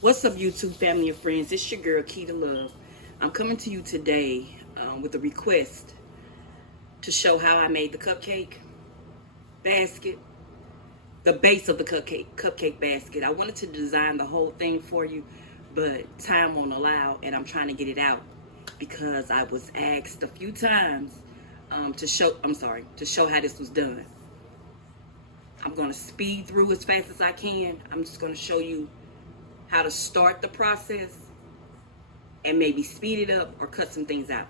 What's up, YouTube family and friends? It's your girl, Key to Love. I'm coming to you today with a request to show how I made the cupcake basket, the base of the cupcake basket. I wanted to design the whole thing for you, but time won't allow, and I'm trying to get it out because I was asked a few times to show how this was done. I'm going to speed through as fast as I can. I'm just going to show you how to start the process and maybe speed it up or cut some things out.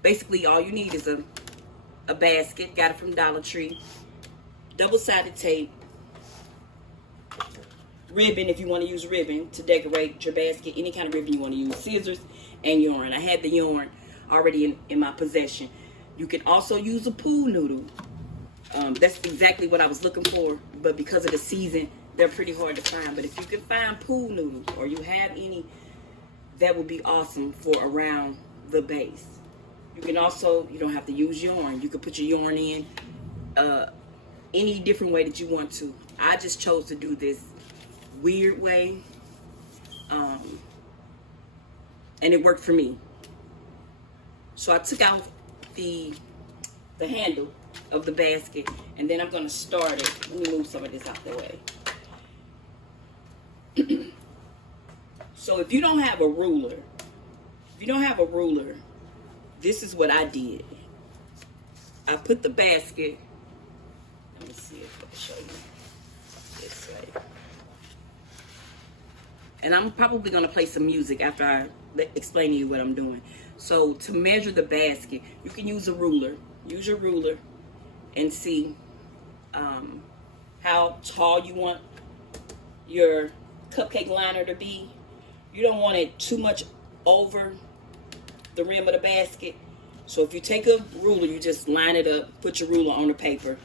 Basically, all you need is a basket, got it from Dollar Tree, double-sided tape, ribbon if you want to use ribbon to decorate your basket, any kind of ribbon you want to use, scissors, and yarn. I had the yarn already in my possession. You can also use a pool noodle. That's exactly what I was looking for, but because of the season, they're pretty hard to find. But if you can find pool noodles or you have any, that would be awesome for around the base. You can also, you don't have to use yarn. You can put your yarn in any different way that you want to. I just chose to do this weird way, and it worked for me. So I took out the handle of the basket, and then I'm going to start it. Let me move some of this out the way. So if you don't have a ruler, this is what I did. I put the basket, let me see if I can show you this way. And I'm probably going to play some music after I explain to you what I'm doing. So to measure the basket, you can use a ruler. Use your ruler and see how tall you want your cupcake liner to be. You don't want it too much over the rim of the basket. So if you take a ruler, you just line it up, put your ruler on the paper,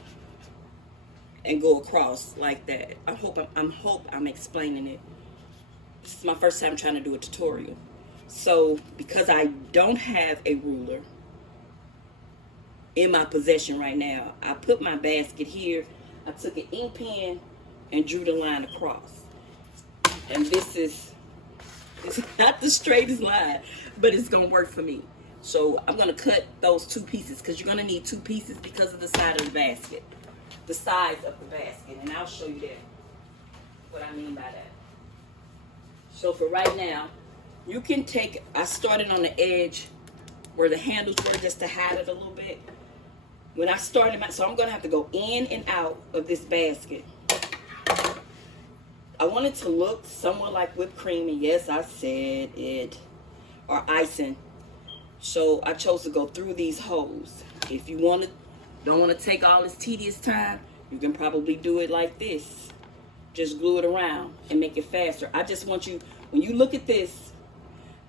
and go across like that. I hope I'm explaining it. This is my first time trying to do a tutorial. So because I don't have a ruler in my possession right now, I put my basket here. I took an ink pen and drew the line across. And it's not the straightest line, but it's gonna work for me. So I'm gonna cut those two pieces because you're gonna need two pieces because of the size of the basket. The size of the basket, and I'll show you that, what I mean by that. So for right now, you can take, I started on the edge where the handles were just to hide it a little bit. When I started so I'm gonna have to go in and out of this basket. I want it to look somewhat like whipped cream, and yes, I said it, or icing. So I chose to go through these holes. If you don't want to take all this tedious time, you can probably do it like this. Just glue it around and make it faster. I just want you, when you look at this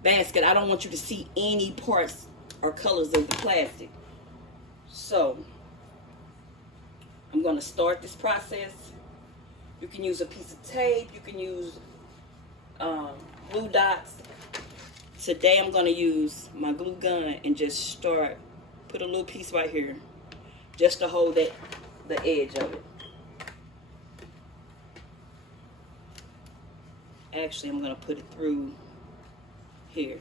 basket, I don't want you to see any parts or colors of the plastic. So I'm going to start this process. You can use a piece of tape. You can use glue dots. Today I'm going to use my glue gun and just put a little piece right here just to hold the edge of it. Actually, I'm going to put it through here.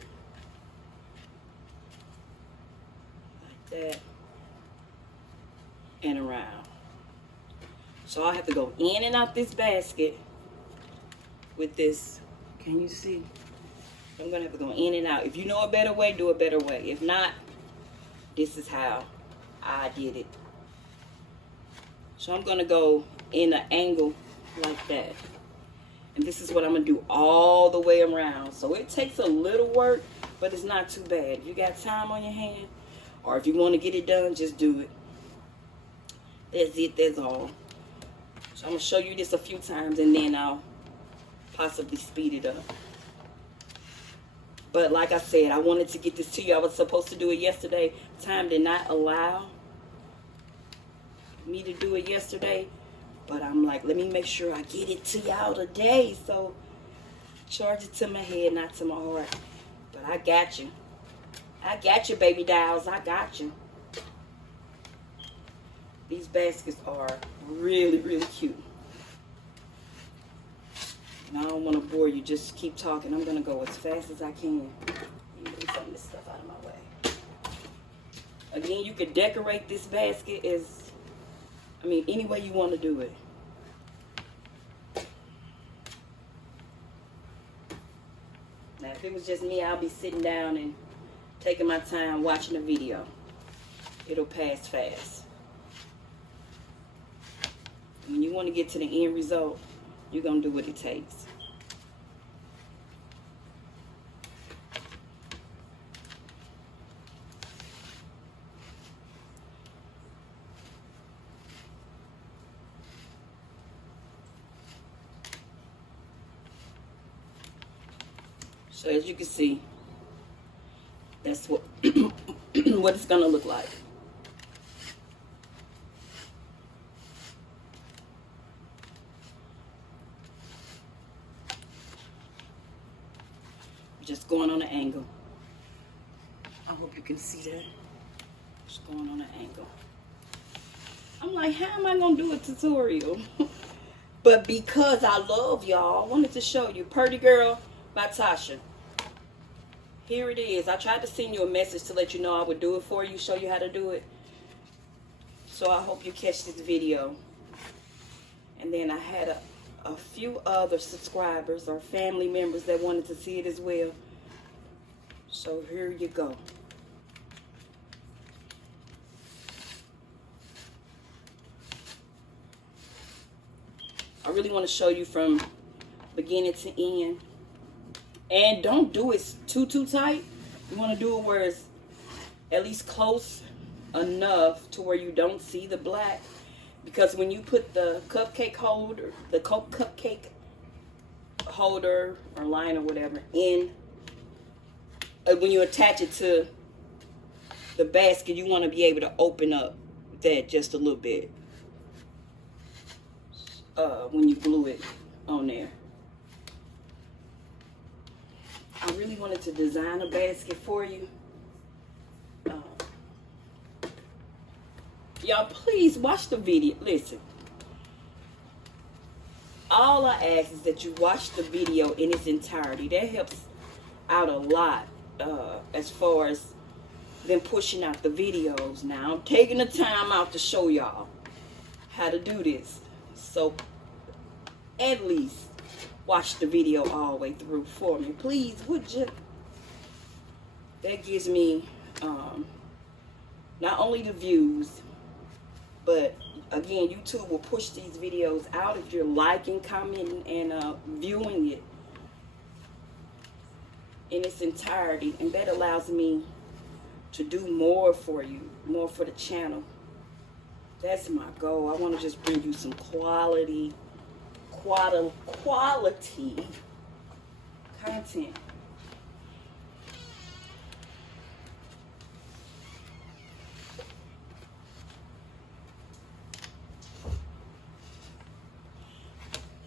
Like that. And around. So I have to go in and out this basket with this. Can you see? I'm going to have to go in and out. If you know a better way, do a better way. If not, this is how I did it. So I'm going to go in an angle like that. And this is what I'm going to do all the way around. So it takes a little work, but it's not too bad. If you got time on your hand, or if you want to get it done, just do it. That's it. That's all. So I'm going to show you this a few times, and then I'll possibly speed it up. But like I said, I wanted to get this to you. I was supposed to do it yesterday. Time did not allow me to do it yesterday. But I'm like, let me make sure I get it to y'all today. So charge it to my head, not to my heart. But I got you. I got you, baby dolls. I got you. These baskets are really, really cute. And I don't want to bore you. Just keep talking. I'm going to go as fast as I can. Move some of this stuff out of my way. Again, you could decorate this basket any way you want to do it. Now, if it was just me, I'll be sitting down and taking my time watching a video. It'll pass fast. When you want to get to the end result, you're going to do what it takes. So as you can see, that's what what it's gonna look like. Just going on an angle. I hope you can see that. Just going on an angle. I'm like, how am I gonna do a tutorial? But because I love y'all, I wanted to show you Purdy Girl by Tasha. Here it is. I tried to send you a message to let you know I would do it for you, show you how to do it. So I hope you catch this video. And then I had a few other subscribers or family members that wanted to see it as well. So here you go. I really want to show you from beginning to end. And don't do it too tight. You want to do it where it's at least close enough to where you don't see the black. Because when you put the cupcake holder, cupcake holder or line or whatever in, when you attach it to the basket, you want to be able to open up that just a little bit when you glue it on there. I really wanted to design a basket for you. Y'all, please watch the video. Listen. All I ask is that you watch the video in its entirety. That helps out a lot as far as them pushing out the videos. Now, I'm taking the time out to show y'all how to do this. So, at least watch the video all the way through for me. Please, would you? That gives me not only the views, but again, YouTube will push these videos out if you're liking, commenting, and viewing it in its entirety. And that allows me to do more for you, more for the channel. That's my goal. I want to just bring you some quality content.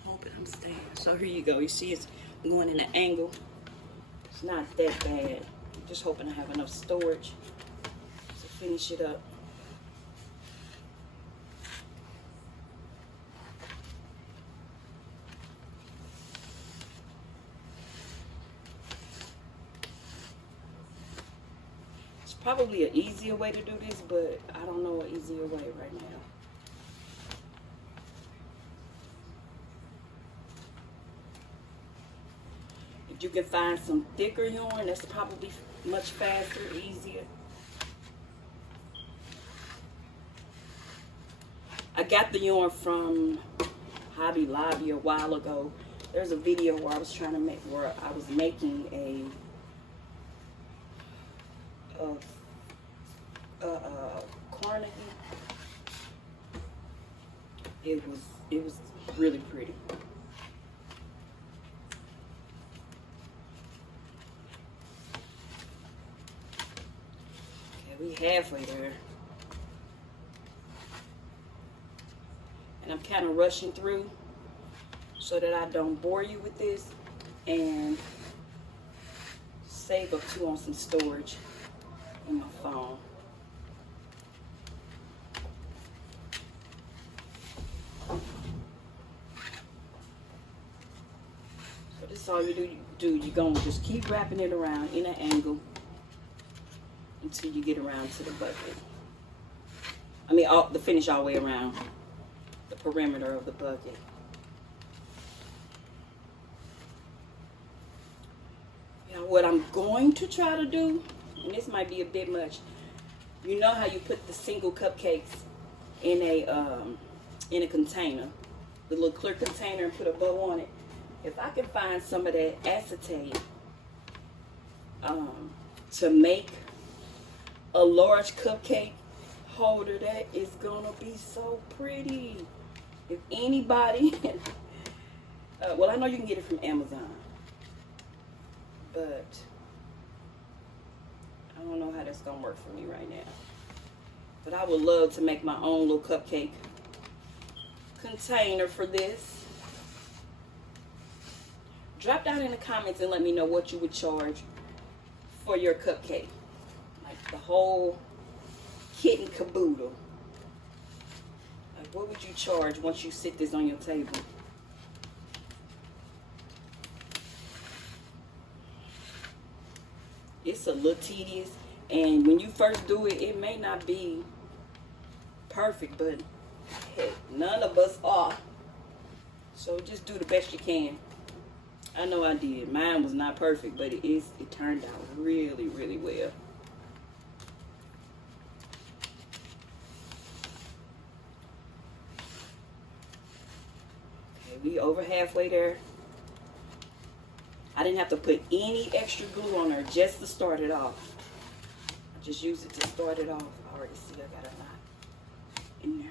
Hoping I'm staying. So here you go. You see it's going in an angle. It's not that bad. I'm just hoping I have enough storage to finish it up. Probably an easier way to do this, but I don't know an easier way right now. If you can find some thicker yarn, that's probably much faster, easier. I got the yarn from Hobby Lobby a while ago. There's a video where I was trying to make, where I was making a cardigan. It was really pretty. Okay, we halfway there. And I'm kind of rushing through so that I don't bore you with this and save up too on some storage in my phone. this is all you do. You're going to just keep wrapping it around in an angle until you get around to the bucket. I mean, the finish all the way around the perimeter of the bucket. Now, what I'm going to try to do, and this might be a bit much, you know how you put the single cupcakes in a container, the little clear container, and put a bow on it. If I can find some of that acetate to make a large cupcake holder, that is gonna be so pretty. If anybody, well, I know you can get it from Amazon, but I don't know how that's gonna work for me right now. But I would love to make my own little cupcake container for this. Drop down in the comments and let me know what you would charge for your cupcake. Like the whole kit and caboodle. Like, what would you charge once you sit this on your table? It's a little tedious, and when you first do it, it may not be perfect, but heck, none of us are. So just do the best you can. I know I did. Mine was not perfect, but it turned out really, really well. Okay, we over halfway there. I didn't have to put any extra glue on there just to start it off. I just used it to start it off. I already see I got a knot in there.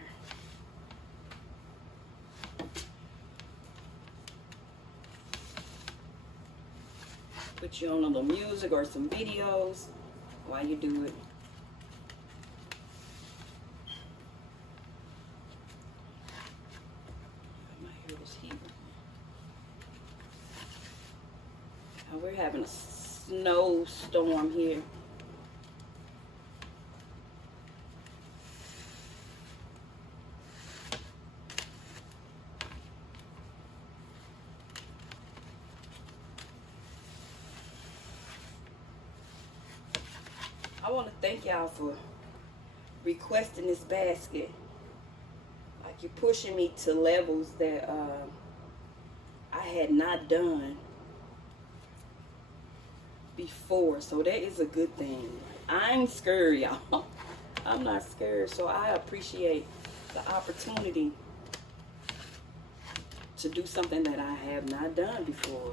Put you on a little music or some videos while you do it. My hair is here. Now we're having a snowstorm here. I want to thank y'all for requesting this basket. Like, you're pushing me to levels that I had not done before, so that is a good thing. I ain't scared, y'all. I'm not scared, so I appreciate the opportunity to do something that I have not done before.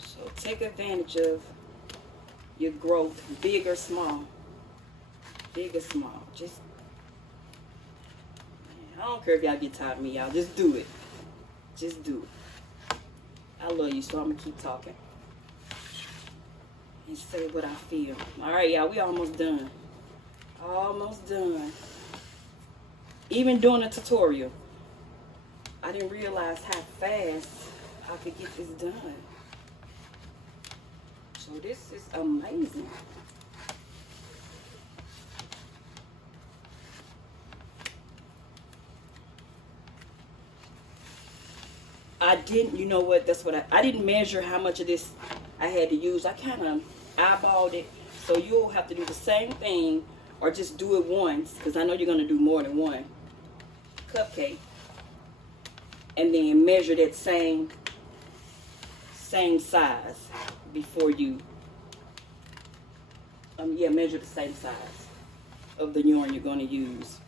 So take advantage of your growth, big or small. Big or small. Just, man, I don't care if y'all get tired of me, y'all. Just do it. Just do it. I love you, so I'm going to keep talking and say what I feel. All right, y'all, we almost done. Almost done. Even doing a tutorial, I didn't realize how fast I could get this done. So this is amazing. I didn't, you know what, that's what I didn't measure how much of this I had to use. I kind of eyeballed it. So you'll have to do the same thing or just do it once, because I know you're going to do more than one cupcake. And then measure that same size before you, measure the same size of the yarn you're going to use.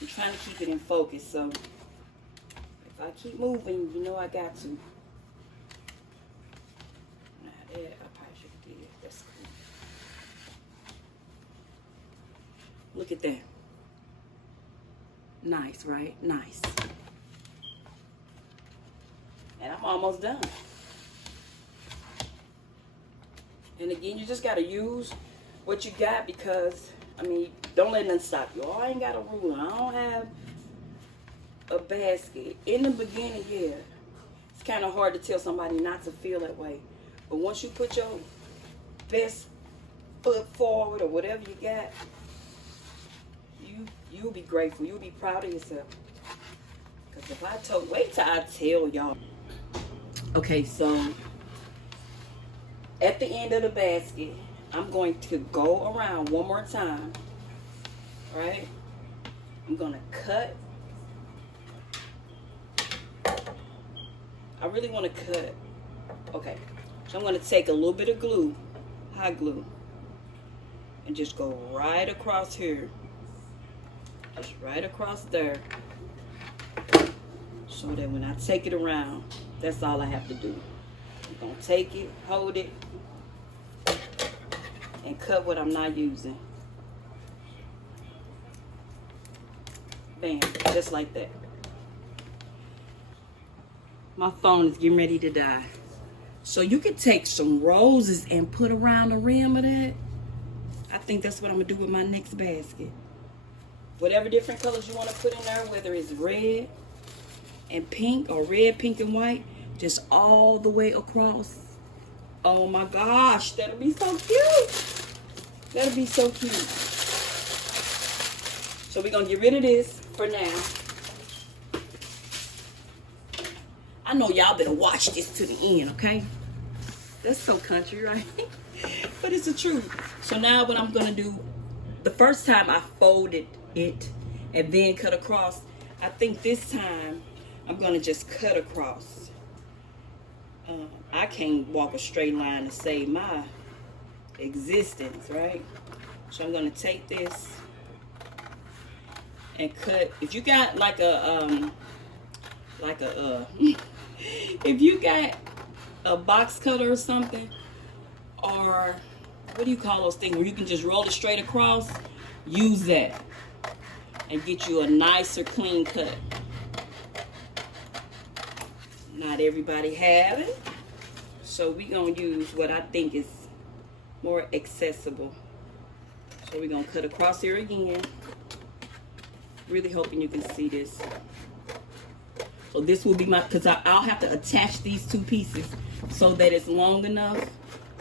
I'm trying to keep it in focus, so if I keep moving, you know I got to. Now that I probably should have did. That's cool. Look at that. Nice, right? Nice. And I'm almost done. And again, you just got to use what you got, because, I mean, don't let nothing stop you. Oh, I ain't got a ruler. I don't have a basket. In the beginning, yeah, it's kind of hard to tell somebody not to feel that way. But once you put your best foot forward or whatever you got, You'll be grateful. You'll be proud of yourself. Because if I told, wait till I tell y'all. Okay, so at the end of the basket, I'm going to go around one more time. Right? I'm going to cut. I really want to cut. Okay. So I'm going to take a little bit of glue, hot glue, and just go right across here. Just right across there. So that when I take it around, that's all I have to do. I'm going to take it, hold it, and cut what I'm not using. Bam, just like that. My phone is getting ready to die. So you can take some roses and put around the rim of that. I think that's what I'm going to do with my next basket. Whatever different colors you want to put in there, whether it's red and pink or red, pink, and white, just all the way across. Oh my gosh, that'll be so cute. That'll be so cute. So we're going to get rid of this for now. I know y'all better watch this to the end, okay? That's so country, right? But it's the truth. So now what I'm going to do, the first time I folded it and then cut across, I think this time I'm going to just cut across. I can't walk a straight line to save my existence, right? So I'm going to take this and cut. If you got like a if you got a box cutter or something, or what do you call those things where you can just roll it straight across, use that and get you a nicer clean cut. Not everybody have it, so we're gonna use what I think is more accessible. So we're gonna cut across here again. Really hoping you can see this. So this will be my, because I'll have to attach these two pieces so that it's long enough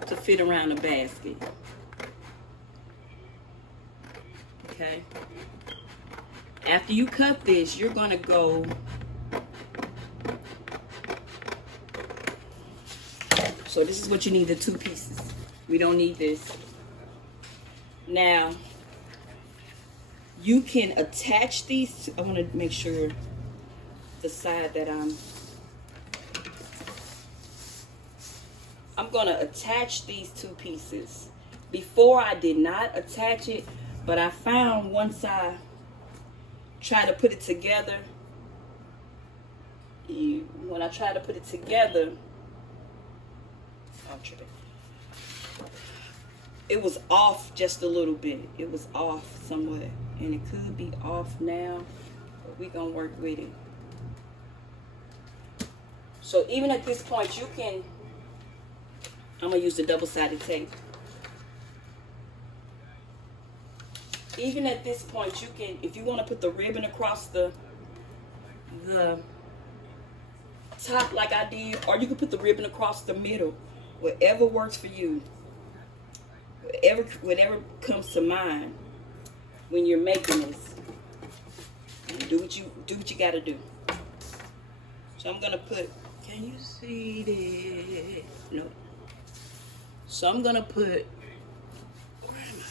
to fit around the basket. Okay. After you cut this, you're gonna go so this is what you need, the two pieces. We don't need this. Now, you can attach these. I want to make sure the side that I'm going to attach these two pieces. Before I did not attach it, but I found once I tried to put it together, when I tried to put it together, I'm tripping. It was off just a little bit. It was off somewhat, and it could be off now, but we're gonna work with it. So even at this point, you can, I'm gonna use the double-sided tape. Even at this point, you can, if you want to put the ribbon across the top like I did, or you can put the ribbon across the middle. Whatever works for you. Whatever comes to mind when you're making this. Do what you gotta do. So I'm gonna put, can you see this? No. So I'm gonna put, where am I?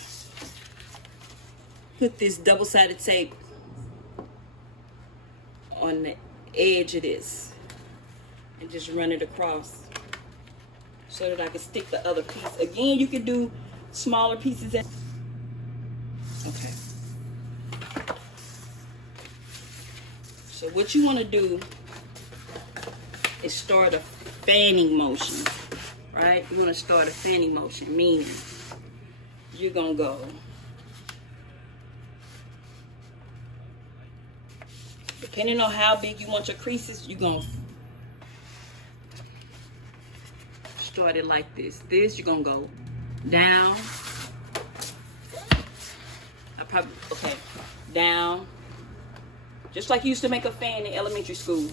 Put this double-sided tape on the edge of this and just run it across so that I can stick the other piece. Again, you can do smaller pieces. Okay. So what you want to do is start a fanning motion, right? You want to start a fanning motion, meaning you're going to go depending on how big you want your creases, you're going to start it like this. You're going to go down. Okay, down. Just like you used to make a fan in elementary school.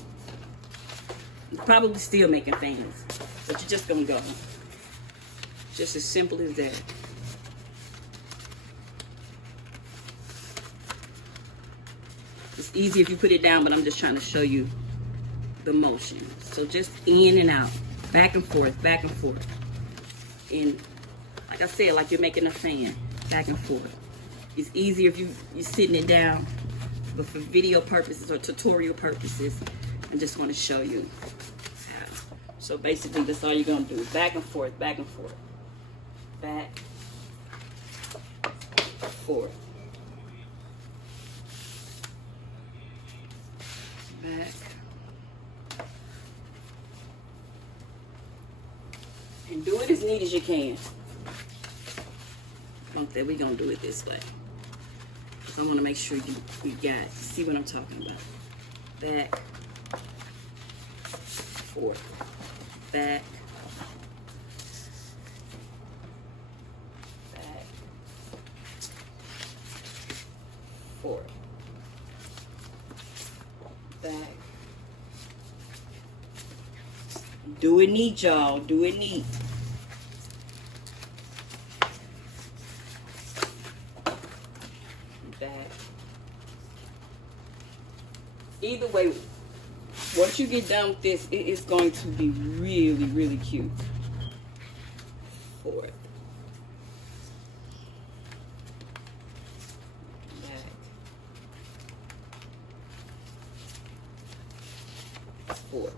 You're probably still making fans, but you're just going to go. Just as simple as that. It's easy if you put it down, but I'm just trying to show you the motion. So just in and out, back and forth, back and forth. And like I said, like you're making a fan, back and forth. It's easier if you're sitting it down, but for video purposes or tutorial purposes, I just want to show you how. So basically, that's all you're gonna do: back and forth, back and forth, back, forth, back, and do it as neat as you can. Okay, we're gonna do it this way. So I want to make sure you got see what I'm talking about. Back, forth, back, back, forth, back. Do it neat, y'all. Do it neat. Back. Either way, once you get done with this, it is going to be really, really cute. Forth. Back. Forth.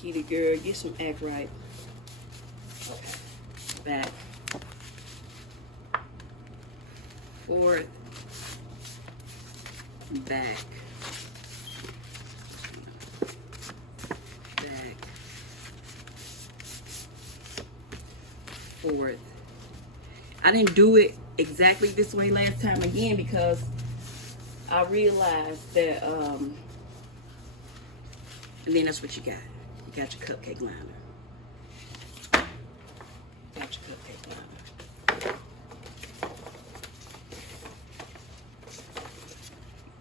Kitty girl, get some act right. Okay. Back. Forth. Back. Back. Forth. I didn't do it exactly this way last time again because I realized that and then that's what you got. You got your cupcake liner. Got your cupcake liner.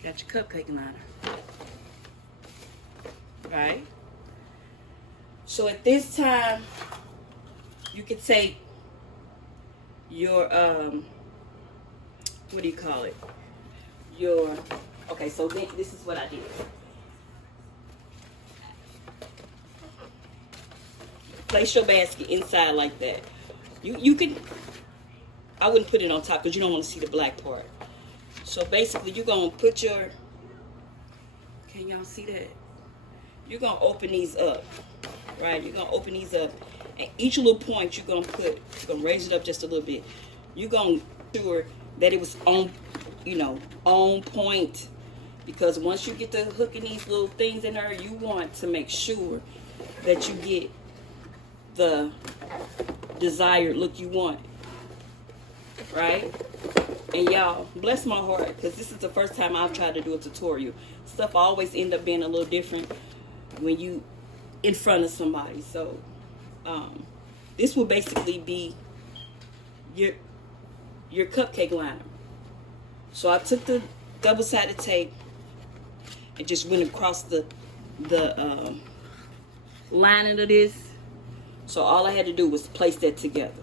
Got your cupcake liner. Right? So at this time, you could take your what do you call it? Okay, so this is what I did. Place your basket inside like that. You can, I wouldn't put it on top because you don't want to see the black part. So basically you're going to put your, can y'all see that? You're going to open these up, right? You're going to open these up. And each little point you're going to raise it up just a little bit. You're going to make sure that it was on, on point. Because once you get to hooking these little things in there, you want to make sure that you get the desired look you want, right? And y'all, bless my heart, because this is the first time I've tried to do a tutorial. Stuff always end up being a little different when you in front of somebody. So this will basically be your cupcake liner. So I took the double-sided tape and just went across the lining of this. So all I had to do was place that together.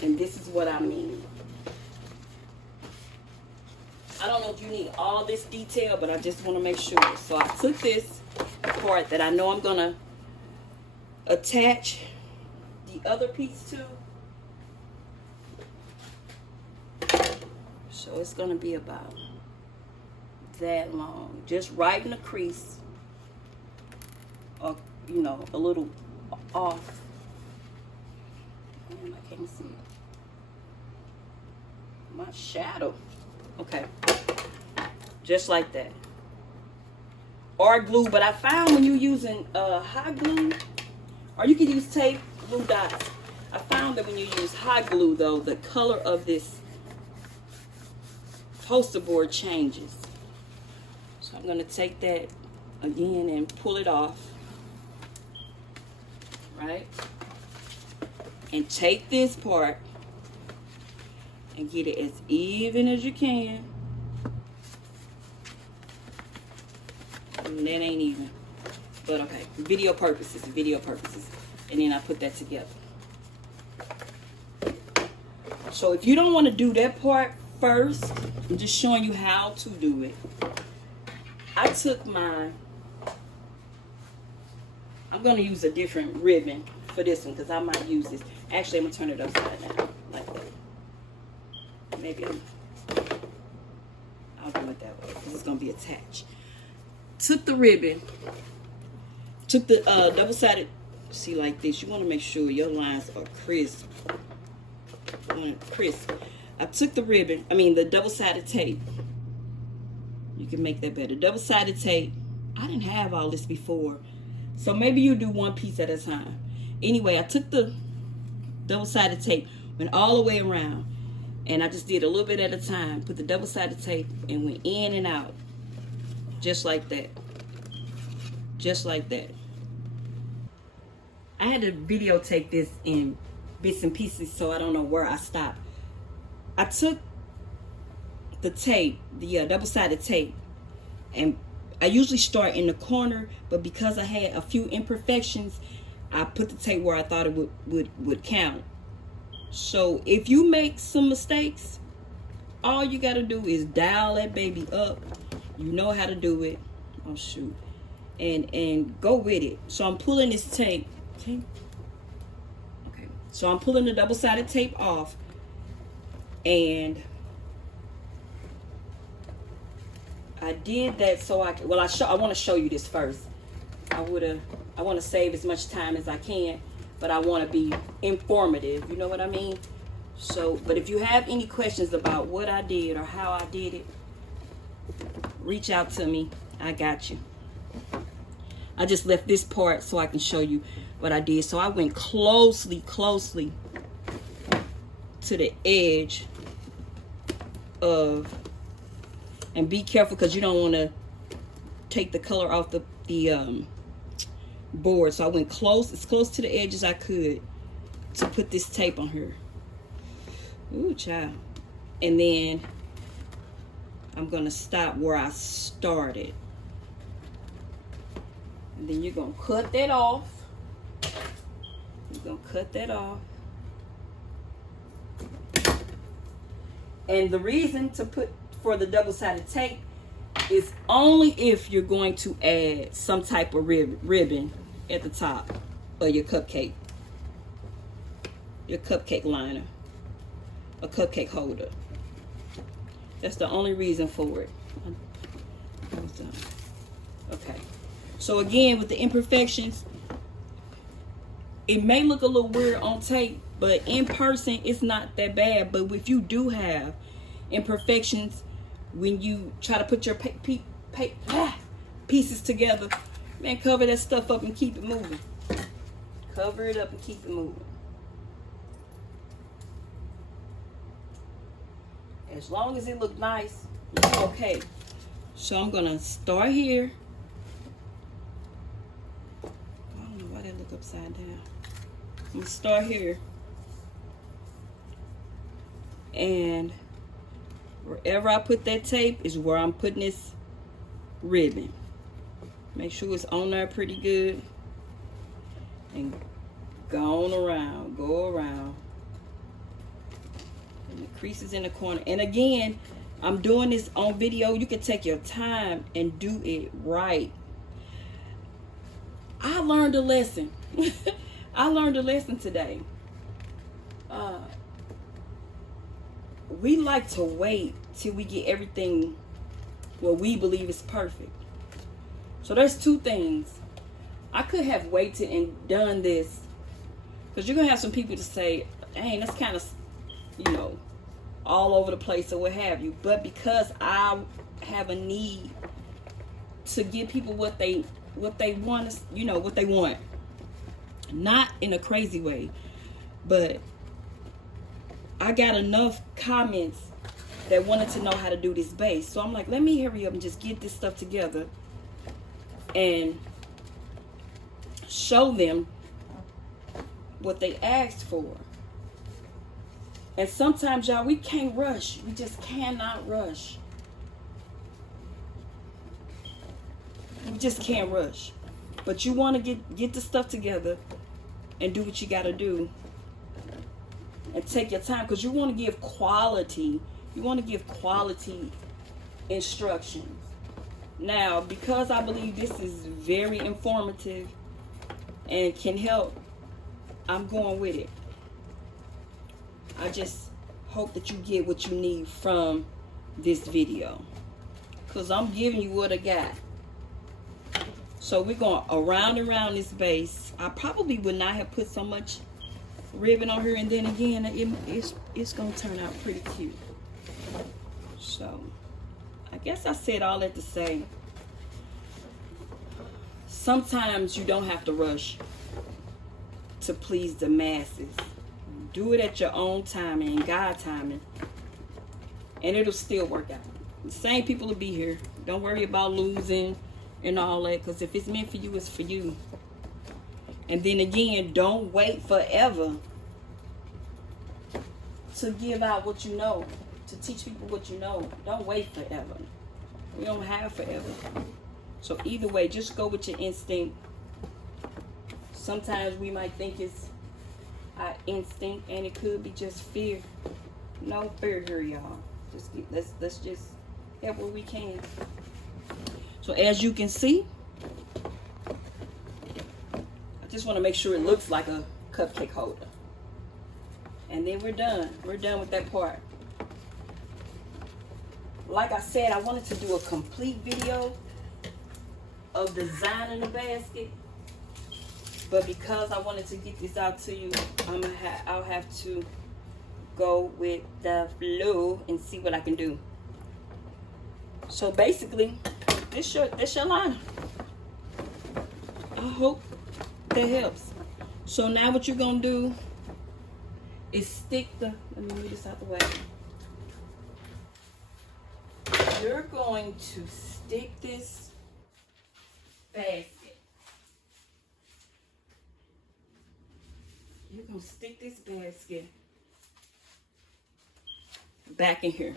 And this is what I mean. I don't know if you need all this detail, but I just want to make sure. So I took this part that I know I'm going to attach the other piece to. So it's going to be about that long. Just right in the crease. Or, a little off. And I can't see it. My shadow. Okay. Just like that. Or glue, but I found when you're using hot glue, or you can use tape, glue dots. I found that when you use hot glue, though, the color of this poster board changes. So I'm going to take that again and pull it off. Right? And take this part and get it as even as you can. that ain't even. But okay, video purposes. And then I put that together. So if you don't want to do that part first, I'm just showing you how to do it. I took my, I'm going to use a different ribbon for this one because I might use this. Actually, I'm going to turn it upside down like that. Maybe I'll do it that way because it's going to be attached. Took the ribbon, took the double-sided, see like this. You want to make sure your lines are crisp. Crisp. I took the ribbon, the double-sided tape. You can make that better. Double-sided tape. I didn't have all this before. So maybe you do one piece at a time. Anyway, I took the double-sided tape, went all the way around, and I just did a little bit at a time. Put the double-sided tape and went in and out. Just like that. Just like that. I had to videotape this in bits and pieces, so I don't know where I stopped. I took the tape, the double-sided tape, and I usually start in the corner, but because I had a few imperfections, I put the tape where I thought it would count. So if you make some mistakes, all you got to do is dial that baby up. You know how to do it. Oh shoot. And go with it. So I'm pulling this tape. Okay. So I'm pulling the double-sided tape off, and I did that so I want to show you this first. I want to save as much time as I can, but I want to be informative. You know what I mean? So, but if you have any questions about what I did or how I did it, reach out to me. I got you. I just left this part so I can show you what I did. So I went closely to the edge of, and be careful because you don't want to take the color off the board. So I went as close to the edge as I could to put this tape on here. Ooh, child. And then I'm gonna stop where I started. And then you're gonna cut that off. You're gonna cut that off. And the reason to put for the double-sided tape is only if you're going to add some type of ribbon at the top of your cupcake liner, a cupcake holder. That's the only reason for it. Okay. So again, with the imperfections, it may look a little weird on tape, but in person, it's not that bad. But if you do have imperfections, when you try to put your pieces together, man, cover that stuff up and keep it moving. Cover it up and keep it moving. As long as it look nice, it's okay. So I'm gonna start here. I don't know why that look upside down. I'm gonna start here. And wherever I put that tape is where I'm putting this ribbon. Make sure it's on there pretty good. And go around. And the creases in the corner. And again, I'm doing this on video. You can take your time and do it right. I learned a lesson. I learned a lesson today. We like to wait till we get everything what we believe is perfect. So there's two things. I could have waited and done this, because you're going to have some people to say, dang, that's kind of, all over the place or what have you. But because I have a need to give people what they want, what they want. Not in a crazy way, but I got enough comments that wanted to know how to do this base. So I'm like, let me hurry up and just get this stuff together and show them what they asked for. And sometimes, y'all, we can't rush. We just cannot rush. just can't rush. But you want to get the stuff together and do what you got to do. And take your time, because you want to give quality. You want to give quality instructions. Now, because I believe this is very informative and can help, I'm going with it. I just hope that you get what you need from this video, because I'm giving you what I got. So we're going around this base. I probably would not have put so much ribbon on here, and then again, it's going to turn out pretty cute. So I guess I said all that to say, sometimes you don't have to rush to please the masses. Do it at your own timing and God timing, and it'll still work out. The same people will be here. Don't worry about losing and all that, because if it's meant for you, it's for you. And then again, don't wait forever to give out what you know, to teach people what you know. Don't wait forever. We don't have forever. So either way, just go with your instinct. Sometimes we might think it's our instinct, and it could be just fear. No fear here, y'all. Let's just help where we can. So as you can see, I just want to make sure it looks like a cupcake holder. And then we're done. We're done with that part. Like I said, I wanted to do a complete video of designing the basket, but because I wanted to get this out to you, I'll have to go with the flow and see what I can do. So basically, this your line. I hope that helps. So now what you're gonna do is stick the, let me move this out the way. You're going to stick this basket. You're gonna stick this basket back in here.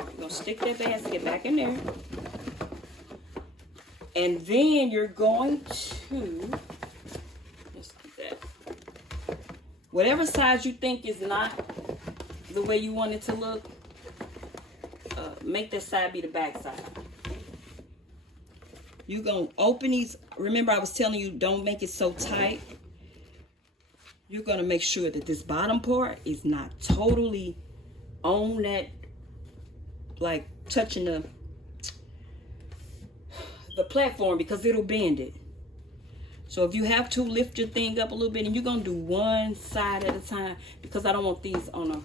You're gonna stick that basket back in there. And then you're going to, let's do that. Whatever size you think is not the way you want it to look, make that side be the back side. You're going to open these. Remember, I was telling you, don't make it so tight. You're going to make sure that this bottom part is not totally on that, like touching the platform, because it'll bend it. So if you have to, lift your thing up a little bit, and you're going to do one side at a time, because I don't want these on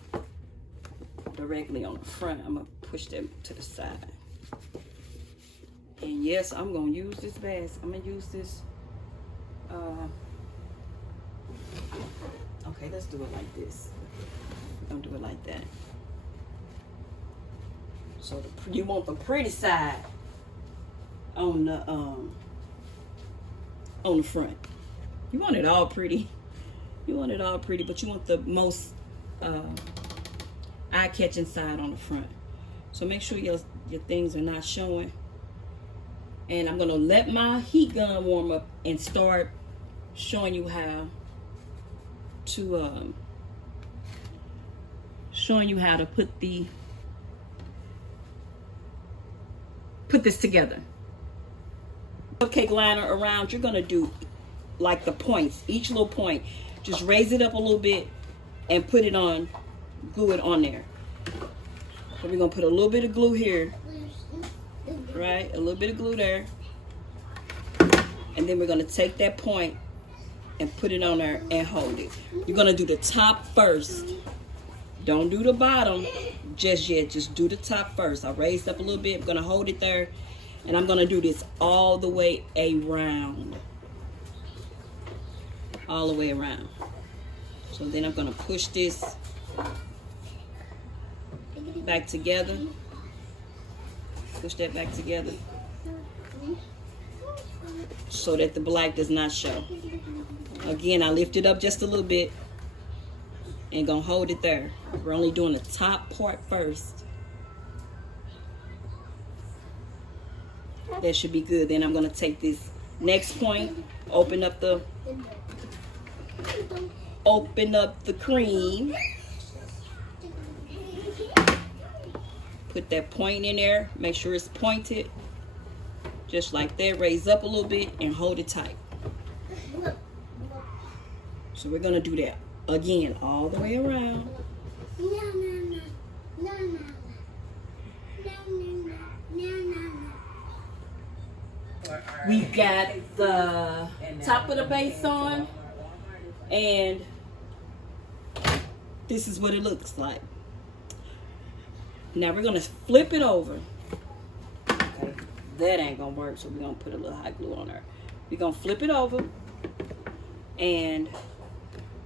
directly on the front. I'm going to push them to the side. And yes, I'm going to use this basket. I'm going to use this. Okay, let's do it like this. We're going to do it like that. So you want the pretty side on the front. You want it all pretty. You want it all pretty, but you want the most eye-catching side on the front. So make sure your things are not showing. And I'm gonna let my heat gun warm up and start showing you how to put this together. Cupcake liner around, you're gonna do like the points, each little point. Just raise it up a little bit and put it on, glue it on there. So we're gonna put a little bit of glue here, right? A little bit of glue there. And then we're gonna take that point and put it on there and hold it. You're gonna do the top first. Don't do the bottom just yet, just do the top first. I raised up a little bit, I'm gonna hold it there. And I'm gonna do this all the way around. All the way around. So then I'm gonna push this back together. Push that back together so that the black does not show. Again, I lift it up just a little bit and gonna hold it there. We're only doing the top part first. That should be good. Then I'm going to take this next point, open up the cream. Put that point in there. Make sure it's pointed. Just like that. Raise up a little bit and hold it tight. So we're going to do that again all the way around. We've got the top of the base on, and this is what it looks like. Now we're going to flip it over. Okay, that ain't going to work, so we're going to put a little hot glue on there. We're going to flip it over, and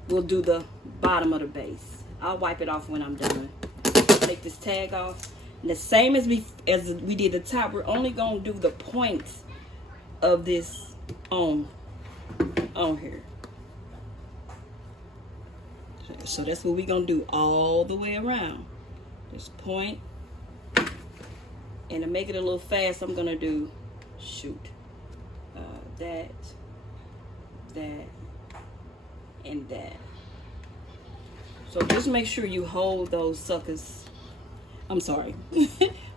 we'll do the bottom of the base. I'll wipe it off when I'm done. Take this tag off. And the same as we did the top, we're only going to do the points of this on here. So that's what we're going to do all the way around. This point. And to make it a little fast, I'm going to do, that, and that. So just make sure you hold those suckers. I'm sorry.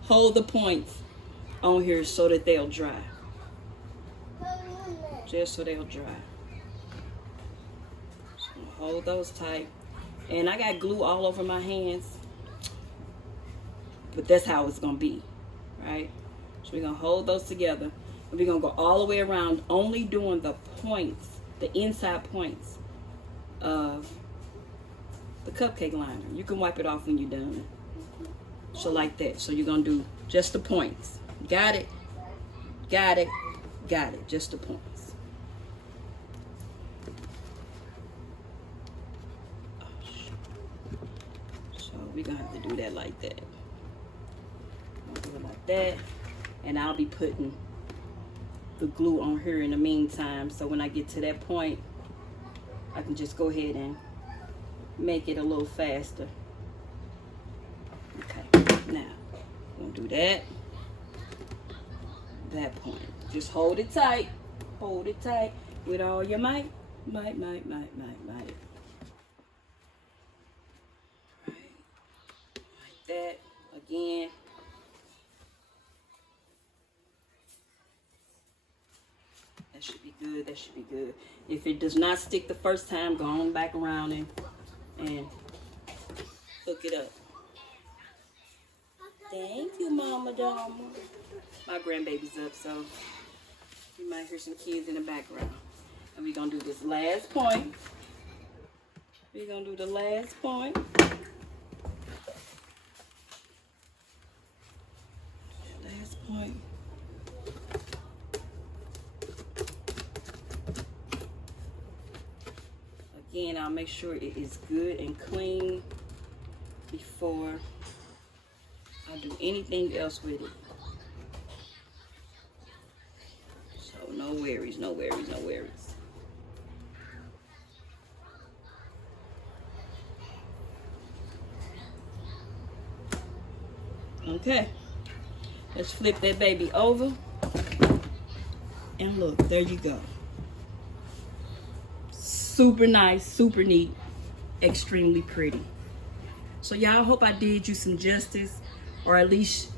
Hold the points on here so that they'll dry. Just so they'll dry. So hold those tight. And I got glue all over my hands. But that's how it's going to be. Right? So we're going to hold those together. And we're going to go all the way around, only doing the points, the inside points of the cupcake liner. You can wipe it off when you're done. So like that. So you're going to do just the points. Got it? Got it? Got it. Just the points. So we're going to have to do that like that. Do it like that. And I'll be putting the glue on here in the meantime. So when I get to that point, I can just go ahead and make it a little faster. Okay, now we're gonna do that point. Just hold it tight with all your might. Right, like that. Again, that should be good. That should be good. If it does not stick the first time, go on back around and hook it up. Thank you, Mama Dama. My grandbaby's up, so you might hear some kids in the background. And we're going to do this last point. We're going to do the last point. Last point. Again, I'll make sure it is good and clean before I do anything else with it. So no worries, no worries, no worries. Okay, let's flip that baby over. And look, there you go. Super nice, super neat, extremely pretty. So y'all, I hope I did you some justice, or at least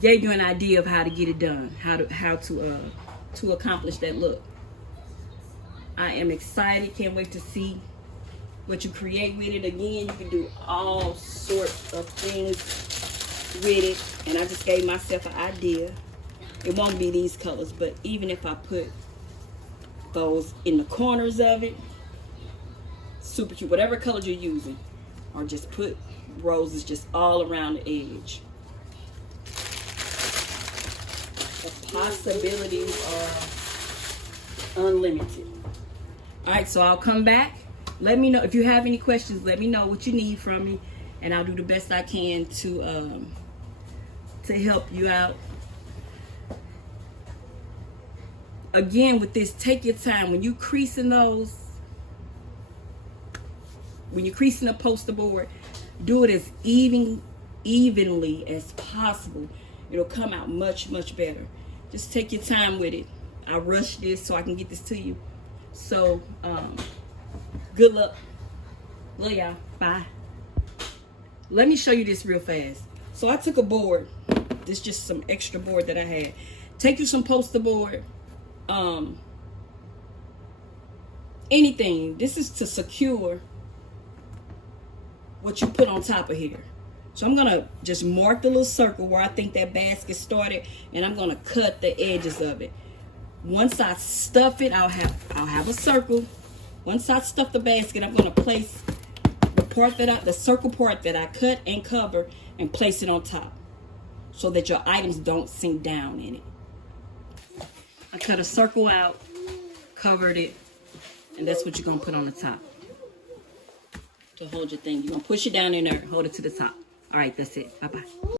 gave you an idea of how to get it done, how to accomplish that look. I am excited, can't wait to see what you create with it. Again, you can do all sorts of things with it, and I just gave myself an idea. It won't be these colors, but even if I put those in the corners of it, super cute. Whatever colors you're using, or just put roses just all around the edge. The possibilities are unlimited. All right, so I'll come back. Let me know if you have any questions. Let me know what you need from me, and I'll do the best I can to help you out. Again, with this, take your time. When you creasing those, when you're creasing the poster board, do it as evenly as possible, it'll come out much, much better. Just take your time with it. I rushed this so I can get this to you. So, good luck. Love y'all. Bye. Let me show you this real fast. So I took a board. This is just some extra board that I had. Take you some poster board. Anything. This is to secure what you put on top of here. So I'm gonna just mark the little circle where I think that basket started, and I'm gonna cut the edges of it. Once I stuff it, I'll have a circle. Once I stuff the basket, I'm gonna place the circle part that I cut and cover, and place it on top so that your items don't sink down in it. I cut a circle out, covered it, and that's what you're gonna put on the top to hold your thing. You're gonna push it down in there, hold it to the top. All right, that's it. Bye-bye.